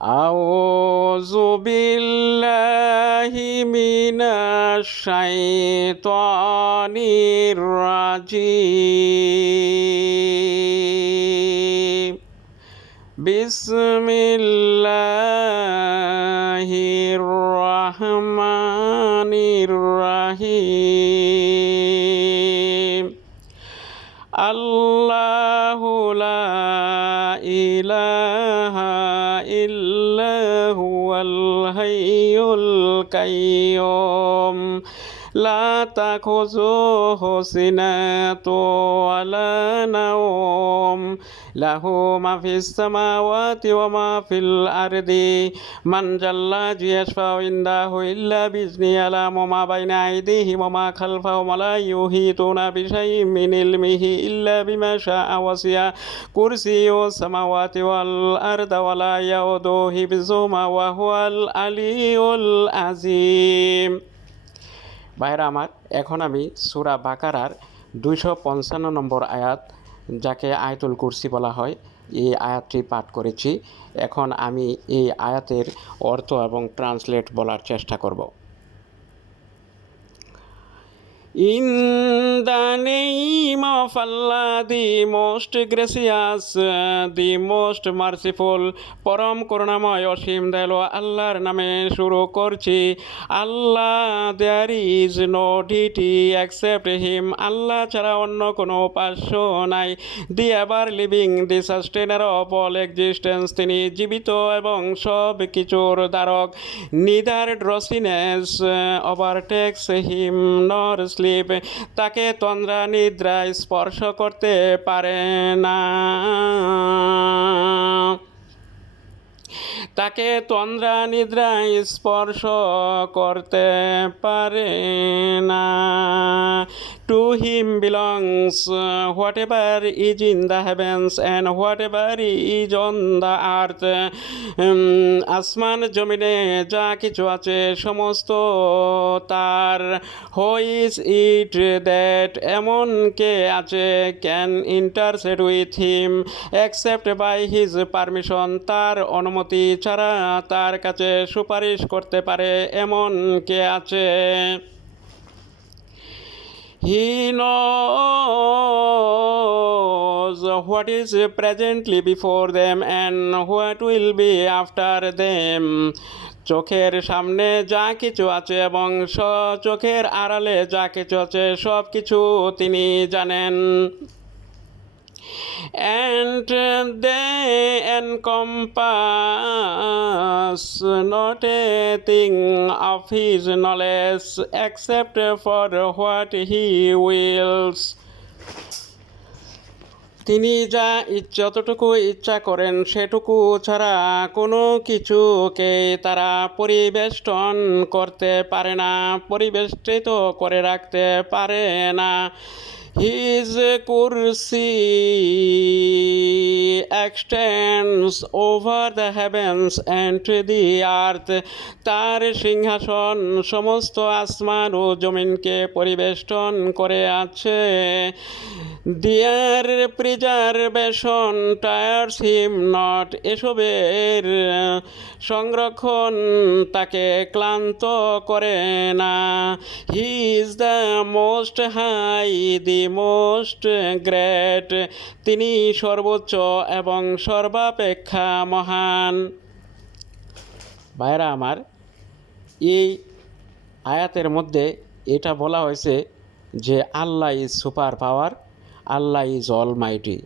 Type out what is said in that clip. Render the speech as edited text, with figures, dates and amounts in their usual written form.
আউযু বিল্লাহি মিনাশ শাইতানির রাজিম। বিসমিল্লাহির রহমানির রহিম। আল্লাহু লা ইলাহা ইল্লা হুয়াল হাইয়ুল কাইয়্যুম লা তাখুযুহু সিনাতুন ওয়ালা নাওম লাহু মা ফিস সামাওয়াতি ওয়া মা ফিল আরদি মান জাল্লাযী ইয়াশফাউ ইনদাহু ইল্লা বিইজনিহি ইয়ালামু মা বাইনা আইদিহিম ওয়া মা খালফাহুম ওয়া লা ইউহিতুনা বিশাইইম মিন ইলমিহি ইল্লা বিমা শাআ ওয়াসি'a কুরসিয়্যুস সামাওয়াতি ওয়াল আরদা ওয়া লা ইয়াউদুহু হিফযুহুমা ওয়া হুয়াল আলিয়্যুল আযীম। ভাইরা আমার, এখন আমি সূরা বাকারার 255 নম্বর আয়াত, যাকে আয়াতুল কুরসি বলা হয়, এই আয়াতটি পাঠ করেছি। এখন আমি এই আয়াতের অর্থ এবং ট্রান্সলেট বলার চেষ্টা করব। In the name of Allah, the most gracious, the most merciful, পরম করুণাময় অসীম দয়ালু আল্লাহর নামে শুরু করছি। আল্লাহ, there is no deity except him, আল্লাহ ছাড়া অন্য কোনো উপাস্য নাই। the ever living, the sustainer of all existence, তিনি জীবিত এবং সব কিছুর ধারক। neither drowsiness overtakes him nor sleep, তাকে তন্দ্রা নিদ্রা স্পর্শ করতে পারে না, তাকে তন্দ্রা নিদ্রা স্পর্শ করতে পারে না। To him belongs whatever is in the heavens and whatever is on the earth, আসমান জমিনে যা কিছু আছে সমস্ত তার। Who is it that, এমন কে আছে, can intercede with him except by his permission, তার অনুমতি ছাড়া তার কাছে সুপারিশ করতে পারে এমন কে আছে। He knows what is presently before them and what will be after them, চোখের সামনে যা কিছু আছে এবং চোখের আড়ালে যা কিছু আছে সব কিছু তিনি জানেন। And they encompass not a thing of his knowledge except for what he wills, তিনি যতটুকু ইচ্ছা করেন সেটুকু ছাড়া কোনো কিছুকে তারা পরিবেষ্টন করতে পারে না, পরিবেষ্টিত করে রাখতে পারে না। His kursi extends over the heavens and the earth, তার সিংহাসন সমস্ত আসমান ও জমিনকে পরিবেষ্টন করে আছে। Their preservation tires him not, এসবের সংরক্ষণ তাকে ক্লান্ত করে না। He is the most high, the most great, তিনি সর্বোচ্চ এবং সর্বাপেক্ষা মহান। ভাইরা আমার, এই আয়াতের মধ্যে এটা বলা হয়েছে যে Allah is super power, Allah is Almighty.